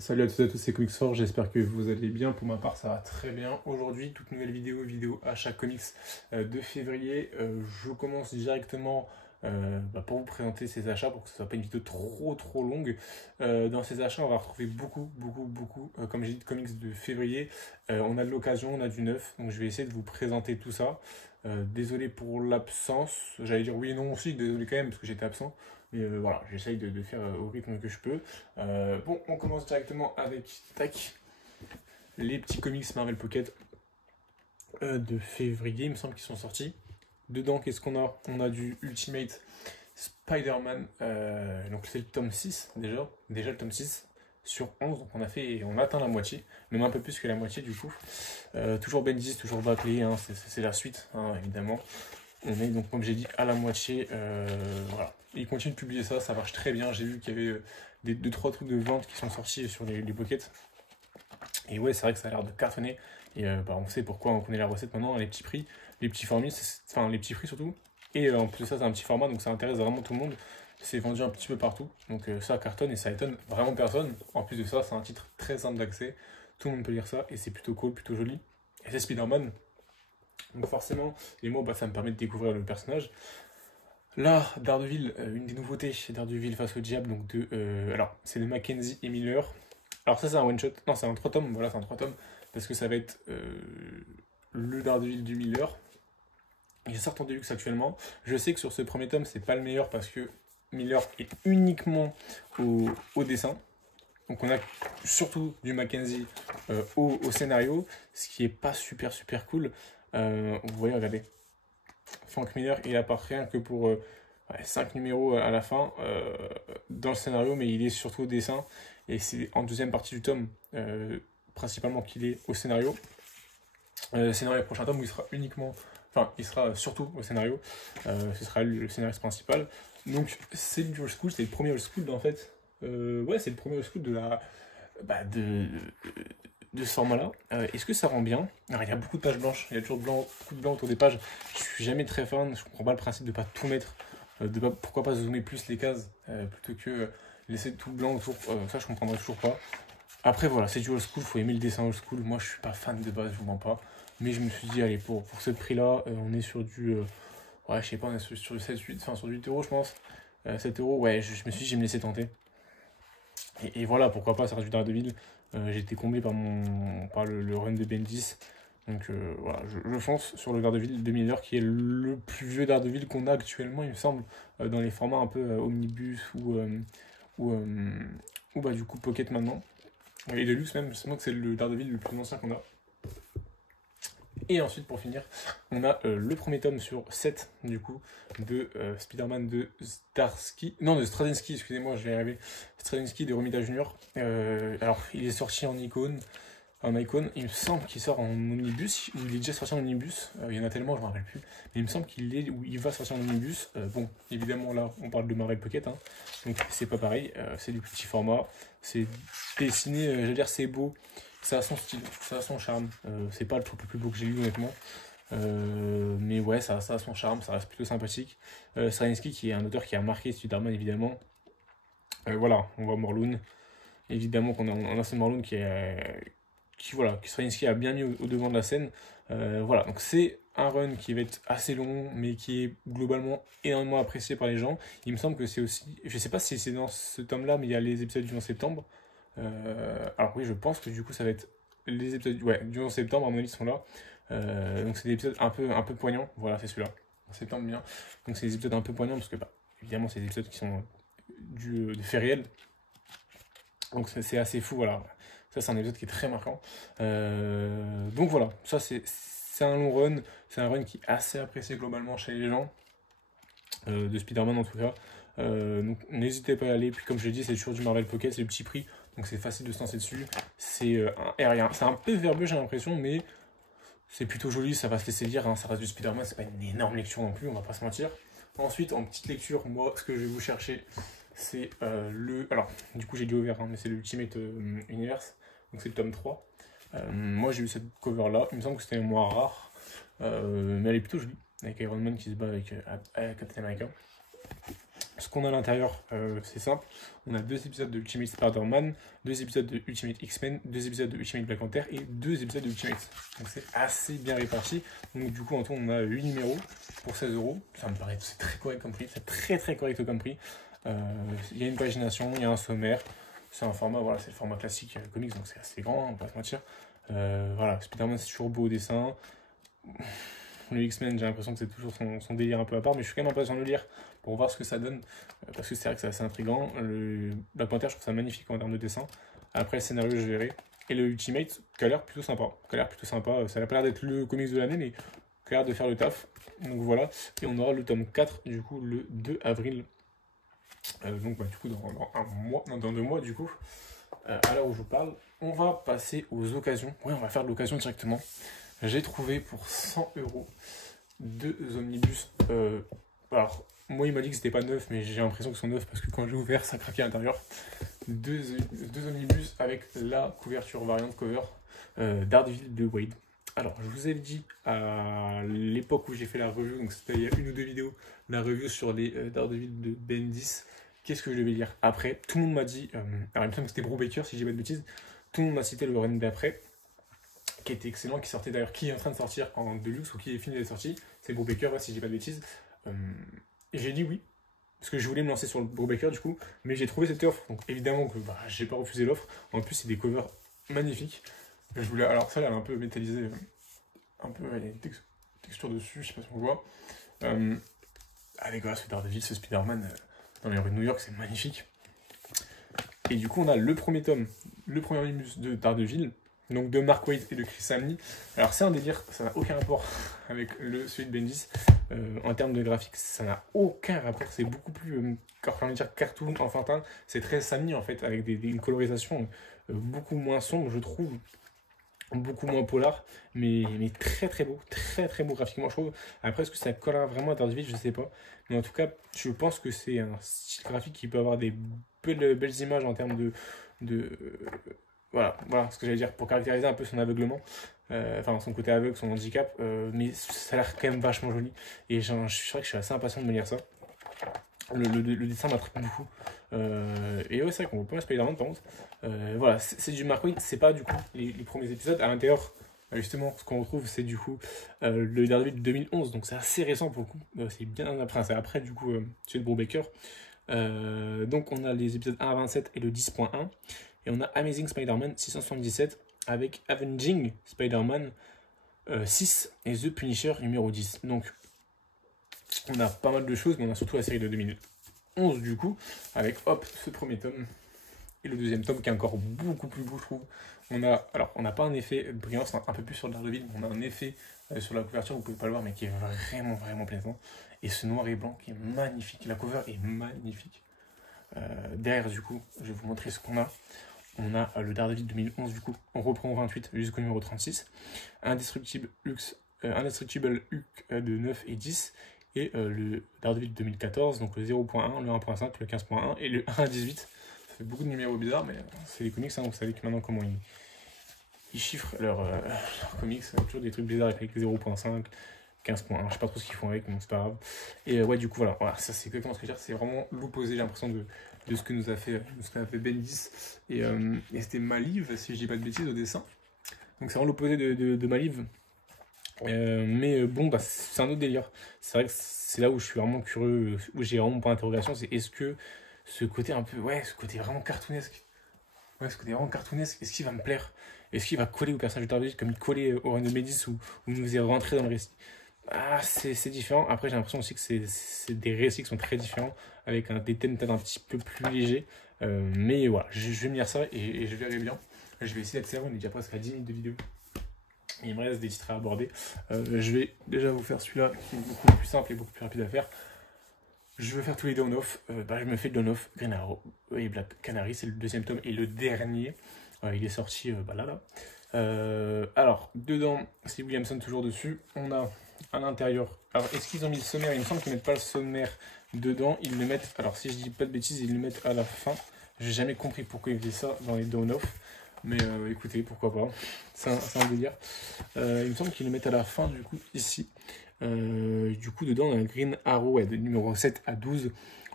Salut à toutes et à tous, c'est Comics4, j'espère que vous allez bien. Pour ma part, ça va très bien. Aujourd'hui, toute nouvelle vidéo achat comics de février. Je commence directement pour vous présenter ces achats, pour que ce soit pas une vidéo trop longue. Dans ces achats, on va retrouver beaucoup, comme j'ai dit, de comics de février. On a de l'occasion, on a du neuf, donc je vais essayer de vous présenter tout ça. Désolé pour l'absence, j'allais dire oui et non aussi, désolé quand même, parce que j'étais absent. Mais voilà, j'essaye de faire au rythme que je peux. Bon, on commence directement avec tac, les petits comics Marvel Pocket de février, il me semble qu'ils sont sortis. Dedans, qu'est-ce qu'on a? On a du Ultimate Spider-Man, donc c'est le tome 6 déjà le tome 6 sur 11, donc on a atteint la moitié, même un peu plus que la moitié du coup. Toujours Bendis, toujours Batley, hein, c'est la suite, hein, évidemment. On est donc, comme j'ai dit, à la moitié. Voilà. Ils continuent de publier ça, ça marche très bien. J'ai vu qu'il y avait des 2-3 trucs de vente qui sont sortis sur les pockets. Et ouais, c'est vrai que ça a l'air de cartonner. Et on sait pourquoi, on connaît la recette maintenant, les petits prix, les petits formules, enfin les petits prix surtout. Et en plus de ça, c'est un petit format, donc ça intéresse vraiment tout le monde. C'est vendu un petit peu partout, donc ça cartonne et ça étonne vraiment personne. En plus de ça, c'est un titre très simple d'accès. Tout le monde peut lire ça et c'est plutôt cool, plutôt joli. Et c'est Spider-Man. Donc forcément, les mots, ça me permet de découvrir le personnage. Là, Daredevil, une des nouveautés chez Daredevil face au diable, donc alors, c'est de Mackenzie et Miller. Alors ça, c'est un one-shot, non, c'est un 3 tomes, voilà, c'est un 3 tomes, parce que ça va être le Daredevil du Miller. Il sort en Deluxe actuellement. Je sais que sur ce premier tome, c'est pas le meilleur, parce que Miller est uniquement au dessin. Donc on a surtout du Mackenzie au scénario, ce qui est pas super cool. Vous voyez, regardez. Frank Miller, il apparaît rien que pour 5 numéros à la fin dans le scénario, mais il est surtout au dessin. Et c'est en deuxième partie du tome, principalement, qu'il est au scénario. Scénario prochain tome où il sera uniquement. Enfin, il sera surtout au scénario. Ce sera le scénariste principal. Donc, c'est du old school, c'est le premier old school en fait. Ouais, c'est le premier old school de la. De ce format-là. Est-ce que ça rend bien? Alors, il y a beaucoup de pages blanches, il y a toujours beaucoup de blanc autour des pages. Je suis jamais très fan, je comprends pas le principe de pas tout mettre, pourquoi pas zoomer plus les cases plutôt que laisser tout blanc autour. Ça, je comprendrais toujours pas. Après, voilà, c'est du old school, faut aimer le dessin old school. Moi, je suis pas fan de base, je vous mens pas. Mais je me suis dit, allez, pour ce prix-là, on est sur du. Ouais, je sais pas, on est sur du 7-8, enfin sur du 8 euros, je pense. 7 euros, ouais, je me suis dit, je vais me laisser tenter. Et voilà, pourquoi pas, ça reste du Daredevil. J'ai été comblé par le run de Bendis. Donc voilà, je fonce sur le Daredevil de Miller, qui est le plus vieux Daredevil qu'on a actuellement, il me semble, dans les formats un peu omnibus ou, du coup Pocket maintenant. Et Deluxe même, c'est moi que c'est le Daredevil le plus ancien qu'on a. Et ensuite, pour finir, on a le premier tome sur 7, du coup, de Spider-Man de Straczynski, excusez-moi, je vais y arriver. Straczynski de Romita Junior. Alors, il est sorti en icône, il me semble qu'il sort en omnibus, ou il est déjà sorti en omnibus. Il y en a tellement, je ne me rappelle plus. Mais il me semble qu'il va sortir en omnibus. Bon, évidemment, là, on parle de Marvel Pocket, hein, donc c'est pas pareil. C'est du petit format, c'est dessiné, je veux dire, c'est beau. Ça a son style, ça a son charme. C'est pas le truc le plus beau que j'ai lu, honnêtement. Mais ouais, ça a son charme, ça reste plutôt sympathique. Straczynski, qui est un auteur qui a marqué Spider-Man, évidemment. Voilà, on voit Morlun. Évidemment qu'on a ce Morlun qui Straczynski a bien mis au devant de la scène. Voilà, donc c'est un run qui va être assez long, mais qui est globalement énormément apprécié par les gens. Il me semble que c'est aussi, je sais pas si c'est dans ce tome-là, mais il y a les épisodes du 11 septembre. Alors oui, je pense que du coup ça va être les épisodes du 11 septembre, à mon avis, sont là. Donc c'est des épisodes un peu poignants. Voilà, c'est celui-là. Septembre bien. Donc c'est des épisodes un peu poignants parce que évidemment c'est des épisodes qui sont des faits réels. Donc c'est assez fou, voilà. Ça c'est un épisode qui est très marquant. Donc voilà, ça c'est un long run. C'est un run qui est assez apprécié globalement chez les gens. De Spider-Man en tout cas. Donc n'hésitez pas à y aller. Puis comme je l'ai dit, c'est toujours du Marvel Pocket, c'est le petit prix. Donc c'est facile de se lancer dessus. C'est un peu verbeux, j'ai l'impression, mais c'est plutôt joli, ça va se laisser lire. Hein. Ça reste du Spider-Man, c'est pas une énorme lecture non plus, on va pas se mentir. Ensuite, en petite lecture, moi, ce que je vais vous chercher, c'est alors, du coup, j'ai dit ouvert, hein, mais c'est le Ultimate Universe. Donc c'est le tome 3. Moi, j'ai eu cette cover-là. Il me semble que c'était un moins rare. Mais elle est plutôt jolie. Avec Iron Man qui se bat avec Captain America. Ce qu'on a à l'intérieur, c'est simple. On a 2 épisodes de Ultimate Spider-Man, 2 épisodes de Ultimate X-Men, 2 épisodes de Ultimate Black Panther et 2 épisodes de Ultimate. Donc c'est assez bien réparti. Donc du coup, en tout, on a 8 numéros pour 16 euros. Ça me paraît c'est très correct comme prix. C'est très correct comme prix. Il y a une pagination, il y a un sommaire. C'est un format, voilà, c'est le format classique comics, donc c'est assez grand, on va pas se mentir. Voilà, Spider-Man c'est toujours beau au dessin. Le X-Men, j'ai l'impression que c'est toujours son délire un peu à part, mais je suis quand même impatient de le lire pour voir ce que ça donne, parce que c'est vrai que c'est assez intriguant. Le Black Panther, je trouve ça magnifique en termes de dessin. Après, le scénario, je verrai. Et le Ultimate, qui a l'air plutôt sympa. Ça n'a pas l'air d'être le comics de l'année, mais qui a l'air de faire le taf. Donc voilà. Et on aura le tome 4, du coup, le 2 avril. Donc, bah, du coup, dans 2 mois, du coup, à l'heure où je vous parle, on va passer aux occasions. Oui, on va faire de l'occasion directement. J'ai trouvé pour 100 euros 2 omnibus. Alors, moi, il m'a dit que c'était pas neuf, mais j'ai l'impression que c'est neuf parce que quand j'ai ouvert, ça craquait à l'intérieur. Deux omnibus avec la couverture variante cover Daredevil de Wade. Alors, je vous ai dit à l'époque où j'ai fait la review, donc c'était il y a 1 ou 2 vidéos, la review sur les Daredevil de Bendis. Qu'est-ce que je vais lire après? Tout le monde m'a dit, alors il me semble que c'était Brubaker, si j'ai pas de bêtises, tout le monde m'a cité le run d'après, qui était excellent, qui sortait d'ailleurs, qui est en train de sortir en deluxe ou qui est fini d'être sorti. C'est Brubaker, si j'ai pas de bêtises. Et j'ai dit oui, parce que je voulais me lancer sur le Brubaker du coup, mais j'ai trouvé cette offre, donc évidemment que j'ai pas refusé l'offre. En plus, c'est des covers magnifiques. Je voulais, alors ça, elle est un peu métallisée, un peu, il y a une texture dessus, je sais pas si on voit. Avec voilà, ce Daredevil, ce Spider-Man dans les rues de New York, c'est magnifique. Et du coup, on a le premier tome, le premier omnibus de Daredevil, donc de Mark Waid et de Chris Samney. Alors c'est un délire, ça n'a aucun rapport avec celui de Bendis. En termes de graphique, ça n'a aucun rapport. C'est beaucoup plus, cartoon, enfantin. C'est très Samney en fait, avec une colorisation beaucoup moins sombre, je trouve. Beaucoup moins polar, mais très beau graphiquement, je trouve. Après, est-ce que ça collera vraiment à Daredevil, je sais pas. Mais en tout cas, je pense que c'est un style graphique qui peut avoir des belles images en termes de voilà ce que j'allais dire, pour caractériser un peu son aveuglement, enfin son côté aveugle, son handicap, mais ça a l'air quand même vachement joli. Et je suis vrai que je suis assez impatient de me lire ça. Le dessin m'intrigue beaucoup. Et ouais, c'est vrai qu'on voit pas Spider-Man par contre. Voilà, c'est du Mark Waid, c'est pas du coup les premiers épisodes. À l'intérieur, justement, ce qu'on retrouve, c'est du coup le Daredevil de 2011, donc c'est assez récent pour le coup. C'est bien après, c'est après du coup celui de Brubaker. Donc on a les épisodes 1 à 27 et le 10.1. Et on a Amazing Spider-Man 677 avec Avenging Spider-Man 6 et The Punisher numéro 10. Donc on a pas mal de choses, mais on a surtout la série de 2011 du coup, avec hop, ce premier tome et le deuxième tome qui est encore beaucoup plus beau, je trouve. On n'a pas un effet brillant, c'est un peu plus sur le Daredevil, mais on a un effet sur la couverture, vous pouvez pas le voir, mais qui est vraiment plaisant. Et ce noir et blanc qui est magnifique, la cover est magnifique. Derrière, du coup, je vais vous montrer ce qu'on a. On a le Daredevil 2011, du coup, on reprend au 28 jusqu'au numéro 36. Indestructible Hulk de 9 et 10. Et le Daredevil 2014, donc le 0.1, le 1.5, le 15.1 et le 1.18. Ça fait beaucoup de numéros bizarres, mais c'est les comics, hein, vous savez que maintenant comment ils chiffrent leurs comics. Toujours des trucs bizarres avec les 0.5, 15.1, je sais pas trop ce qu'ils font avec, mais c'est pas grave. Et ouais, du coup, voilà, ça c'est exactement ce que je veux dire, c'est vraiment l'opposé, j'ai l'impression, de ce que nous a fait, Bendis. Et c'était Maliv, si je dis pas de bêtises, au dessin. Donc c'est vraiment l'opposé de Maliv. Mais bon, c'est un autre délire. C'est vrai que c'est là où je suis vraiment curieux, où j'ai vraiment mon point d'interrogation, c'est est-ce que ce côté un peu, ce côté vraiment cartoonesque, est-ce qu'il va me plaire? Est-ce qu'il va coller au personnage de Daredevil comme il collait au Run de Bendis où nous faisait rentrer dans le récit? C'est différent. Après, j'ai l'impression aussi que c'est des récits qui sont très différents, avec des thèmes peut-être un petit peu plus légers. Mais voilà, je vais me lire ça et je verrai bien. Je vais essayer d'être sérieux, on est déjà presque à 10 minutes de vidéo. Il me reste des titres à aborder. Je vais déjà vous faire celui-là qui est beaucoup plus simple et beaucoup plus rapide à faire. Je vais faire tous les down-off. Je me fais le down-off Green Arrow et Black Canary, c'est le deuxième tome et le dernier. Il est sorti là. Alors, dedans, c'est Williamson toujours dessus. On a à l'intérieur. Alors, est-ce qu'ils ont mis le sommaire? Il me semble qu'ils ne mettent pas le sommaire dedans. Ils le mettent. Alors, si je dis pas de bêtises, ils le mettent à la fin. J'ai jamais compris pourquoi ils faisaient ça dans les down-off. Mais écoutez, pourquoi pas. C'est un délire. Il me semble qu'ils le mettent à la fin, du coup, ici. Du coup, dedans, on a un Green Arrow de numéro 7 à 12.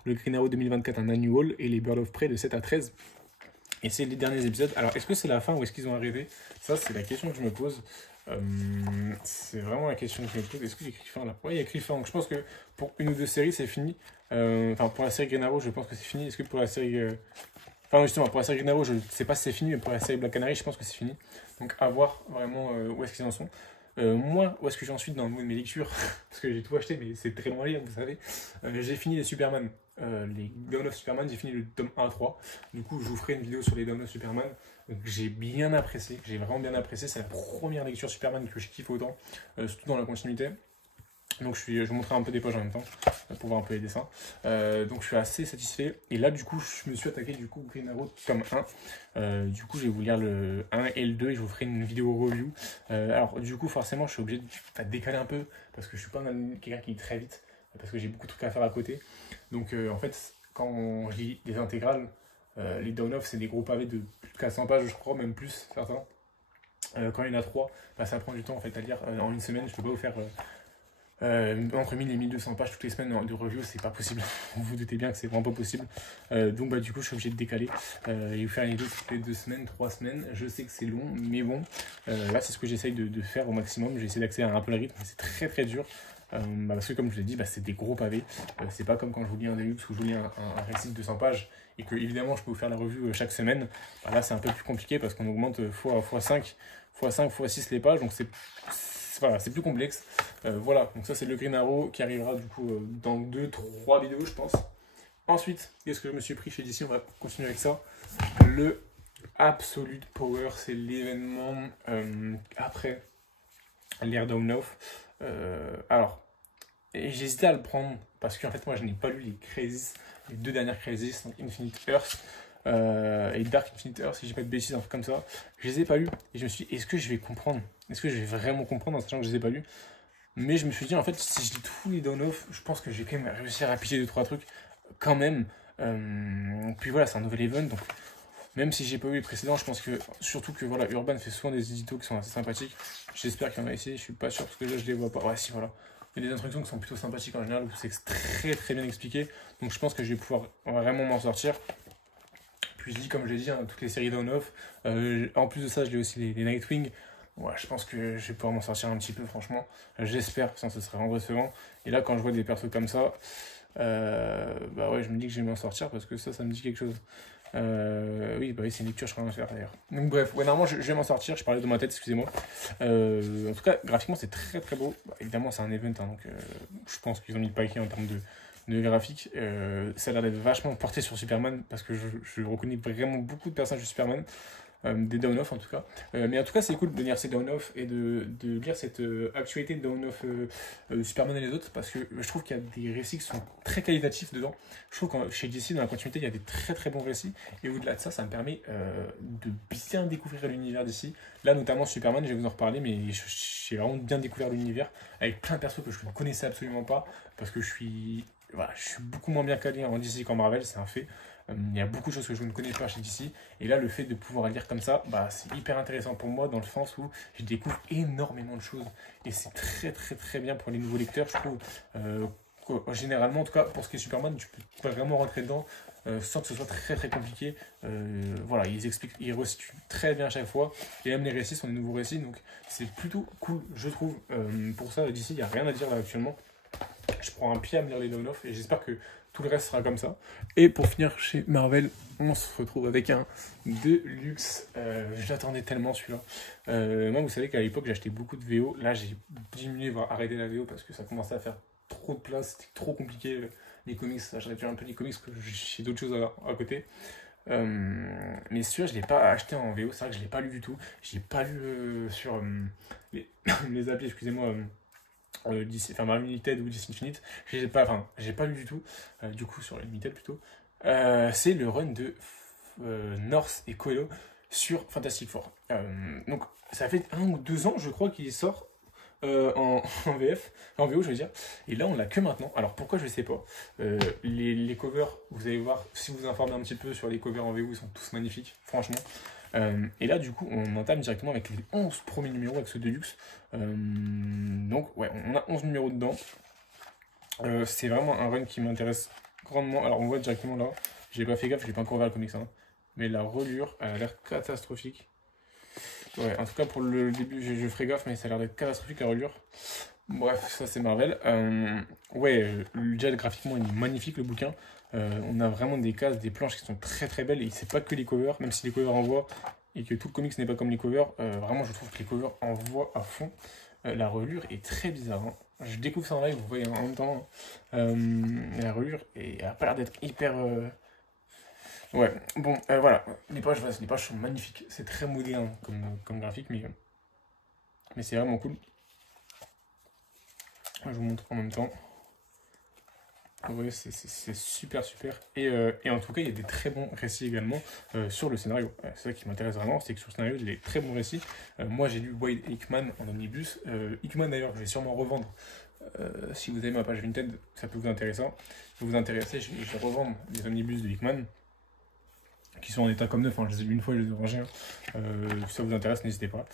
le Green Arrow 2024 un annual et les Birds of Prey de 7 à 13. Et c'est les derniers épisodes. Alors, est-ce que c'est la fin ou est-ce qu'ils ont arrêté? Ça, c'est la question que je me pose. C'est vraiment la question que je me pose. Est-ce qu'il y a écrit fin là? Ouais, il y a écrit fin. Donc, je pense que pour une ou deux séries, c'est fini. Enfin, pour la série Green Arrow, je pense que c'est fini. Est-ce que pour la série. Enfin, justement, pour la série Green Arrow, je ne sais pas si c'est fini, mais pour la série Black Canary, je pense que c'est fini. Donc, à voir vraiment où est-ce qu'ils en sont. Moi, où est-ce que j'en suis dans mes lectures? Parce que j'ai tout acheté, mais c'est très long à lire, vous savez. J'ai fini les Superman, les Dawn of Superman, j'ai fini le tome 1 à 3. Du coup, je vous ferai une vidéo sur les Dawn of Superman. Donc, j'ai bien apprécié, j'ai vraiment bien apprécié. C'est la première lecture Superman que je kiffe autant, surtout dans la continuité. Donc je vous montrerai un peu des pages en même temps pour voir un peu les dessins. Donc je suis assez satisfait. Et là du coup je me suis attaqué du coup Green Arrow tome 1. Du coup je vais vous lire le 1 et le 2 et je vous ferai une vidéo review. Alors du coup forcément je suis obligé de décaler un peu parce que je suis pas quelqu'un qui lit très vite. Parce que j'ai beaucoup de trucs à faire à côté. Donc en fait quand je lis des intégrales, les down-off c'est des gros pavés de plus de 400 pages je crois, même plus certains. Quand il y en a 3, bah, ça prend du temps en fait à lire. En une semaine je peux pas vous faire... entre 1000 et 1200 pages toutes les semaines de review, c'est pas possible. Vous vous doutez bien que c'est vraiment pas possible. Donc bah du coup je suis obligé de décaler et vous faire une vidéo toutes les 2 semaines, 3 semaines. Je sais que c'est long, mais bon, là c'est ce que j'essaye de faire au maximum. J'essaie d'accélérer un peu le rythme, c'est très très dur. Parce que comme je l'ai dit, c'est des gros pavés. C'est pas comme quand je vous lis un Deluxe ou je vous lis un récit de 200 pages et que évidemment je peux vous faire la revue chaque semaine. Là c'est un peu plus compliqué parce qu'on augmente x5, x6 les pages, donc voilà, c'est plus complexe. Voilà, donc ça c'est le Green Arrow qui arrivera du coup dans 2-3 vidéos je pense. Ensuite, qu'est-ce que je me suis pris chez DC? On va continuer avec ça. Le Absolute Power, c'est l'événement après l'ère Down Love. Alors, j'hésitais à le prendre parce qu'en fait moi je n'ai pas lu les Crisis, les 2 dernières Crisis, donc Infinite Earth et Dark Infinite Earth, si j'ai pas de bêtises, un truc comme ça. Je les ai pas lus et je me suis dit, est-ce que je vais comprendre? Est-ce que je vais vraiment comprendre en sachant que je les ai pas lus? Mais je me suis dit, en fait, si je lis tous les down-off, je pense que je vais quand même réussir à piger 2-3 trucs quand même. Puis voilà, c'est un nouvel event, donc même si j'ai pas eu les précédents, je pense que, surtout que voilà, Urban fait souvent des éditos qui sont assez sympathiques. J'espère qu'il y en a ici, je suis pas sûr parce que là je les vois pas. Ouais, si, voilà. Il y a des instructions qui sont plutôt sympathiques en général, où c'est très très bien expliqué. Donc je pense que je vais pouvoir vraiment m'en sortir. Puis je lis, comme je l'ai dit, hein, toutes les séries down-off. En plus de ça, je lis aussi les Nightwing. Ouais, je pense que je vais pouvoir m'en sortir un petit peu, franchement. J'espère, sinon ce serait vraiment décevant. Et là, quand je vois des persos comme ça, bah ouais, je me dis que je vais m'en sortir parce que ça me dit quelque chose. Oui, bah oui, c'est une lecture, je serais en faire d'ailleurs. Donc bref, ouais, normalement je vais m'en sortir, je parlais de ma tête, excusez-moi. En tout cas, graphiquement c'est très très beau. Bah, évidemment c'est un event, hein, donc je pense qu'ils ont mis le paquet en termes de graphique. Ça a l'air d'être vachement porté sur Superman parce que je reconnais vraiment beaucoup de personnages de Superman. Des down-off en tout cas. Mais en tout cas, c'est cool de lire ces down-off et de lire cette actualité de down-off Superman et les autres parce que je trouve qu'il y a des récits qui sont très qualitatifs dedans. Je trouve que chez DC, dans la continuité, il y a des très très bons récits et au-delà de ça, ça me permet de bien découvrir l'univers DC. Là, notamment Superman, je vais vous en reparler, mais j'ai vraiment bien découvert l'univers avec plein de persos que je ne connaissais absolument pas parce que je suis beaucoup moins bien calé en DC qu'en Marvel, c'est un fait. Il y a beaucoup de choses que je ne connais pas chez DC. Et là, le fait de pouvoir lire comme ça, c'est hyper intéressant pour moi dans le sens où je découvre énormément de choses. Et c'est très très très bien pour les nouveaux lecteurs, je trouve. Généralement, en tout cas, pour ce qui est Superman, tu peux vraiment rentrer dedans sans que ce soit très très compliqué. Voilà, ils expliquent, ils resituent très bien à chaque fois. Et même les récits sont des nouveaux récits, donc c'est plutôt cool, je trouve. Pour ça, d'ici, il n'y a rien à dire là actuellement. Je prends un pied à me lire les down-off et j'espère que tout le reste sera comme ça. Et pour finir chez Marvel, on se retrouve avec un Deluxe. J'attendais tellement celui-là. Moi, vous savez qu'à l'époque, j'achetais beaucoup de VO. Là, j'ai diminué, voire arrêté la VO parce que ça commençait à faire trop de place. C'était trop compliqué. Les comics, je réduis un peu les comics parce que j'ai d'autres choses à côté. Mais celui-là, je ne l'ai pas acheté en VO. C'est vrai que je ne l'ai pas lu du tout. Je ne l'ai pas lu sur les applis, excusez-moi. Marvel Limited ou DC Infinite, j'ai pas lu du tout, du coup sur Limited plutôt. C'est le run de North et Coelho sur Fantastic Four. Donc ça fait 1 ou 2 ans je crois qu'il sort en VF, en VO je veux dire, et là on l'a que maintenant. Alors pourquoi je sais pas. Les covers, vous allez voir, si vous vous informez un petit peu sur les covers en VO, ils sont tous magnifiques, franchement. Et là, du coup, on entame directement avec les 11 premiers numéros avec ce Deluxe. Donc, ouais, on a 11 numéros dedans. C'est vraiment un run qui m'intéresse grandement. Alors on voit directement là, j'ai pas fait gaffe, j'ai pas encore ouvert le comics, hein. Mais la reliure, elle a l'air catastrophique. Ouais, en tout cas pour le début, je ferai gaffe, mais ça a l'air d'être catastrophique la reliure. Bref, ça c'est Marvel. Ouais, déjà graphiquement, il est magnifique le bouquin. On a vraiment des cases, des planches qui sont très très belles. Et c'est pas que les covers, même si les covers envoient et que tout le comics n'est pas comme les covers. Vraiment, je trouve que les covers envoient à fond. La reliure est très bizarre, hein. Je découvre ça en live, vous voyez, en même temps. La reliure a pas l'air d'être hyper. Ouais, bon, voilà. Les pages sont magnifiques. C'est très moderne comme graphique, mais c'est vraiment cool. Je vous montre en même temps. Ouais, c'est super super. Et en tout cas, il y a des très bons récits également sur le scénario. C'est ça qui m'intéresse vraiment, c'est que sur le scénario, il y a des très bons récits. Moi, j'ai lu Wade Hickman en omnibus. Hickman, d'ailleurs, je vais sûrement revendre. Si vous avez ma page Vinted, ça peut vous intéresser. Je vais revendre les omnibus de Hickman qui sont en état comme neuf, hein. Je les ai lus une fois, je les ai rangés, hein. Si ça vous intéresse, n'hésitez pas.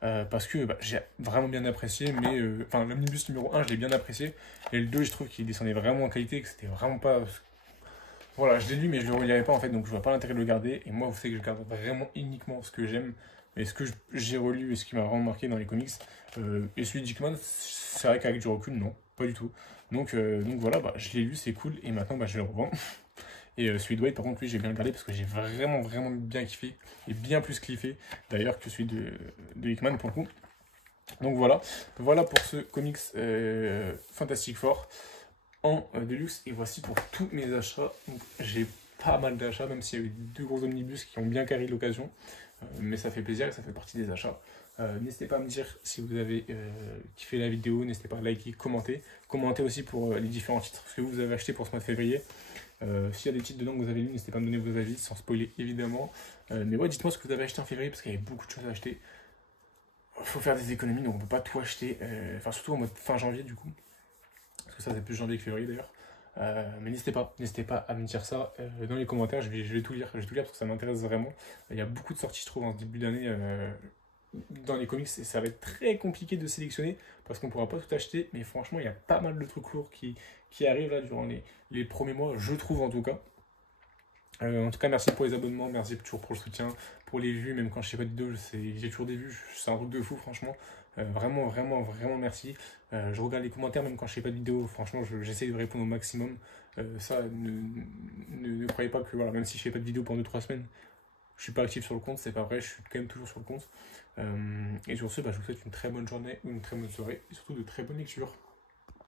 Parce que j'ai vraiment bien apprécié, mais enfin, l'omnibus numéro 1, je l'ai bien apprécié. Et le 2, je trouve qu'il descendait vraiment en qualité, que c'était vraiment pas. Voilà, je l'ai lu, mais je le relirai pas en fait, donc je vois pas l'intérêt de le garder. Et moi, vous savez que je garde vraiment uniquement ce que j'aime, et ce que j'ai relu et ce qui m'a vraiment marqué dans les comics. Et celui de Dickman, c'est vrai qu'avec du recul, non, pas du tout. Donc voilà, je l'ai lu, c'est cool, et maintenant je vais le revendre. Et celui de Wade, par contre, lui, j'ai bien regardé parce que j'ai vraiment, vraiment bien kiffé. Et bien plus kiffé, d'ailleurs, que celui de Hickman, pour le coup. Donc voilà pour ce comics Fantastic Four en deluxe. Et voici pour tous mes achats. Donc j'ai pas mal d'achats, même s'il y a eu 2 gros omnibus qui ont bien carré l'occasion. Mais ça fait plaisir et ça fait partie des achats. N'hésitez pas à me dire si vous avez kiffé la vidéo, n'hésitez pas à liker, commenter. Commentez aussi pour les différents titres que vous avez achetés pour ce mois de février. S'il y a des titres dedans que vous avez lus, n'hésitez pas à me donner vos avis, sans spoiler évidemment. Mais ouais, dites-moi ce que vous avez acheté en février, parce qu'il y avait beaucoup de choses à acheter. Il faut faire des économies, donc on peut pas tout acheter. Enfin, surtout en mode fin janvier du coup. Parce que ça, c'est plus janvier que février d'ailleurs. Mais n'hésitez pas à me dire ça dans les commentaires, je vais tout lire. Je vais tout lire parce que ça m'intéresse vraiment. Il y a beaucoup de sorties, je trouve, en ce début d'année dans les comics, et ça va être très compliqué de sélectionner parce qu'on pourra pas tout acheter. Mais franchement, il y a pas mal de trucs lourds qui arrivent là durant les premiers mois, je trouve en tout cas. En tout cas, merci pour les abonnements, merci toujours pour le soutien, pour les vues, même quand je sais pas de vidéo, j'ai toujours des vues, c'est un truc de fou, franchement. Vraiment, vraiment, vraiment merci. Je regarde les commentaires, même quand je fais pas de vidéo, franchement, j'essaie de répondre au maximum. Ça, ne croyez pas que, voilà, même si je fais pas de vidéo pendant 2-3 semaines, je suis pas actif sur le compte, c'est pas vrai, je suis quand même toujours sur le compte. Et sur ce, je vous souhaite une très bonne journée ou une très bonne soirée, et surtout de très bonnes lectures.